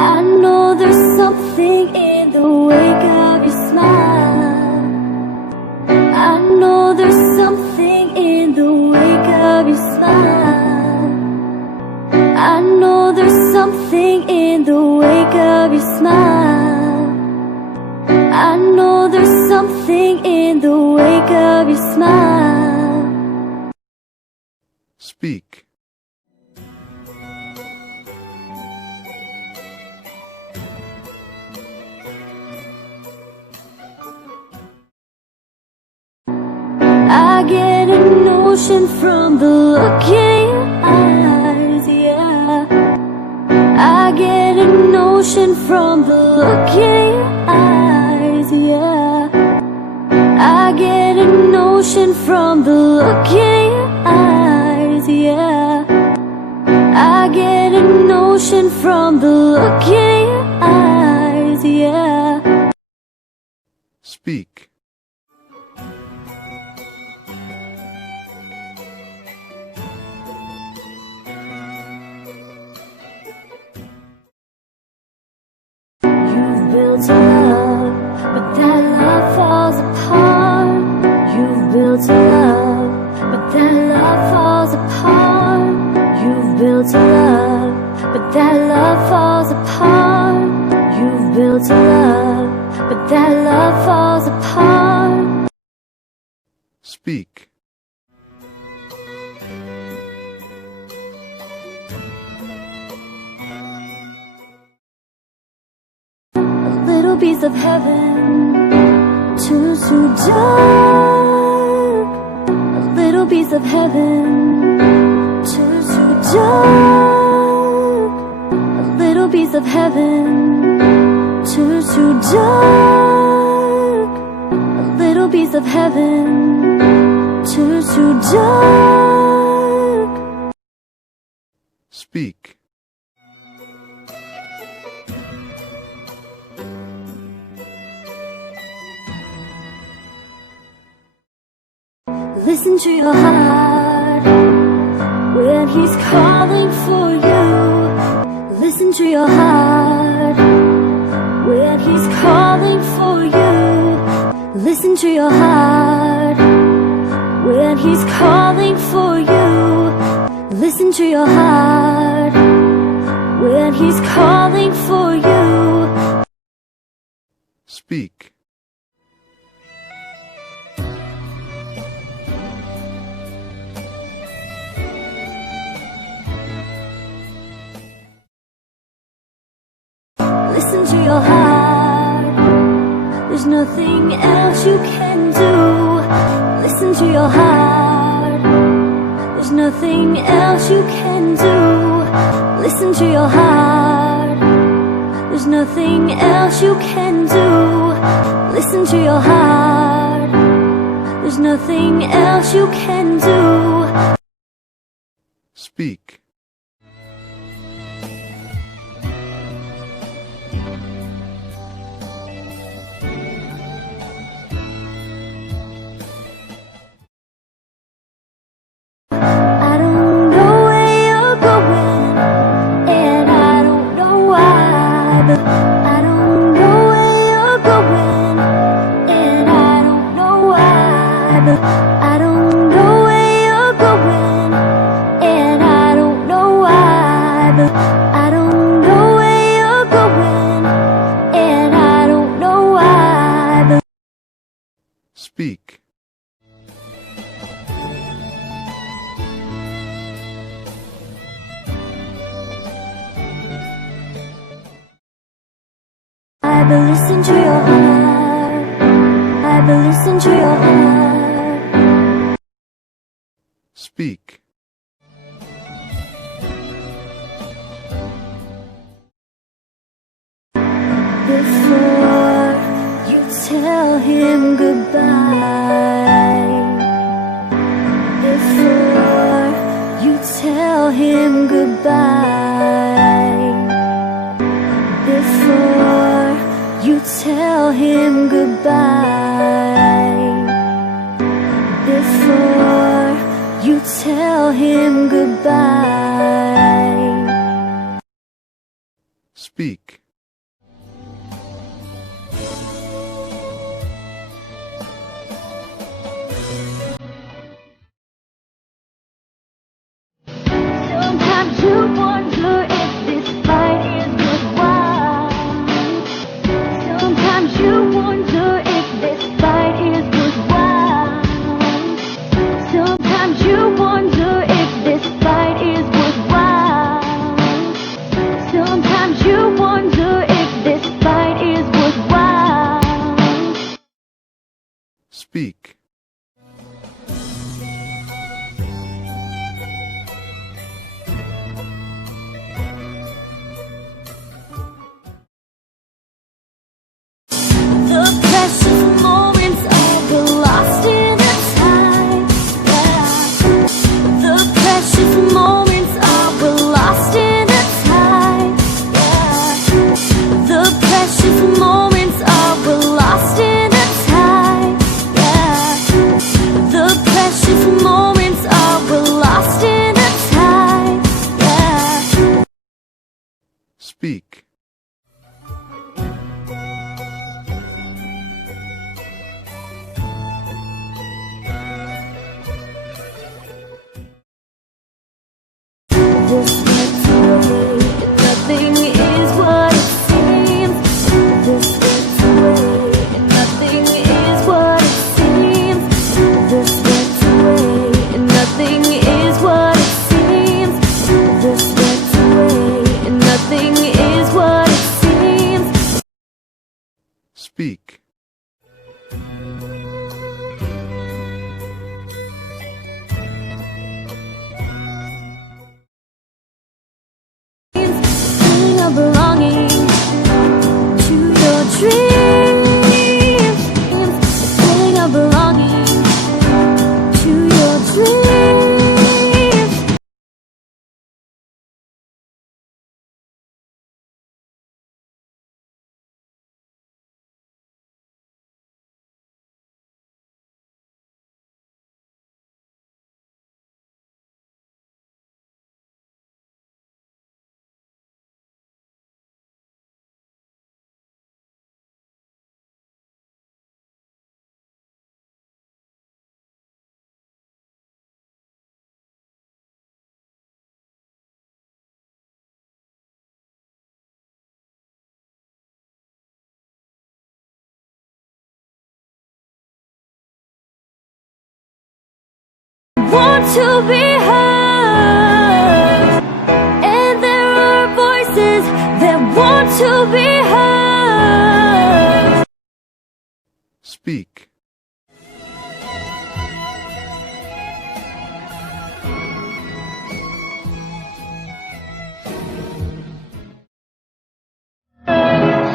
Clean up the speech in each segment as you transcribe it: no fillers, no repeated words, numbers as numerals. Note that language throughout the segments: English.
I know there's something in the wake of your smile. I know there's something in the wake of your smile. I know there's something in the wake of your smile. I know there's something in the wake of your smile. Speak. I get a notion from the look in your eyes, yeah. I get a notion from the look in your eyes, yeah. I get a notion from the look in your eyes, yeah. I get a notion from the look in your eyes, yeah. Speak. You've built a love, but that love falls apart. You've built a love, but that love falls apart. You've built a love, but that love falls apart. You've built a love, but that love falls apart. Speak. A little piece of heaven turns to dark. A little piece of heaven turns to dark. A little piece of heaven turns to dark. A little piece of heaven turns to dark. Speak. Listen to your heart when he's calling for you. Listen to your heart when he's calling for you. Listen to your heart when he's calling for you. Listen to your heart when he's calling for you. Speak. Listen to your heart. There's nothing else you can do. Listen to your heart. There's nothing else you can do. Listen to your heart. There's nothing else you can do. Listen to your heart. There's nothing else you can do. Speak. I don't know where you're going, and I don't know why, but I don't know where you're going, and I don't know why, but I don't know where you're going, and I don't know why, but I don't know where you're going, and I don't know why, but Speak. but listen to your heart. But listen to your heart. Speak. Before you tell him goodbye, before you tell him goodbye, before you tell him goodbye, before you tell him goodbye. speak, Sometimes you wonder if this fight is worthwhile. Sometimes you wonder if this fight is worthwhile. Sometimes you wonder if this fight is worthwhile. Sometimes you wonder if this fight is worthwhile. speak, The precious moments all get lost in the time. The precious moments all get lost in the time. The precious moments all get lost in the time. The precious moments all get lost in the time. speak, This went away, and nothing is what it seems. This went away, and nothing is what it seems. This went away, and nothing is what it seems. This went away, and nothing is what it seems. speak, Feeling of belonging to your dreams. Feeling of belonging to your dreams. Want to be heard, and there are voices that want to be heard. speak,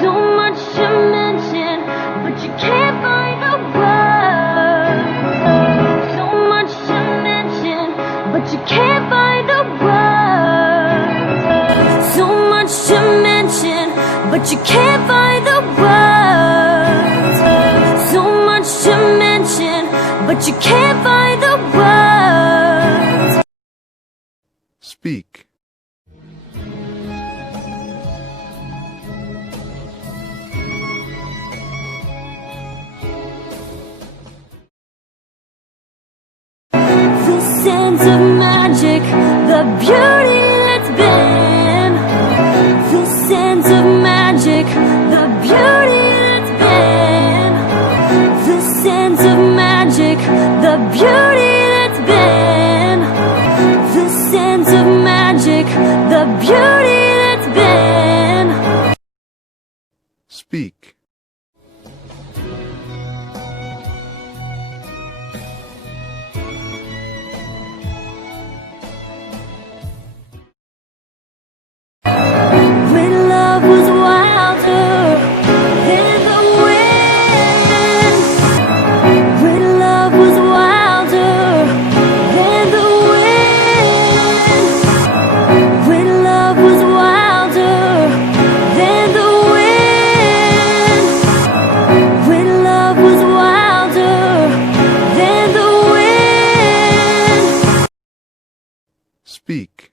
So much to mention, but you can't find the words. So much to mention, but you can't find the words. So much to mention, but you can't find the words. So much to mention, but you can't find the words. speak, The sense of magic, the beauty that's been. The sense of magic, the beauty that's been. The sense of magic, the beauty that's been. The sense of magic, the beauty that's been. speak, When love was wilder than the wind. When love was wilder than the wind. When love was wilder than the wind. When love was wilder than the wind. speak,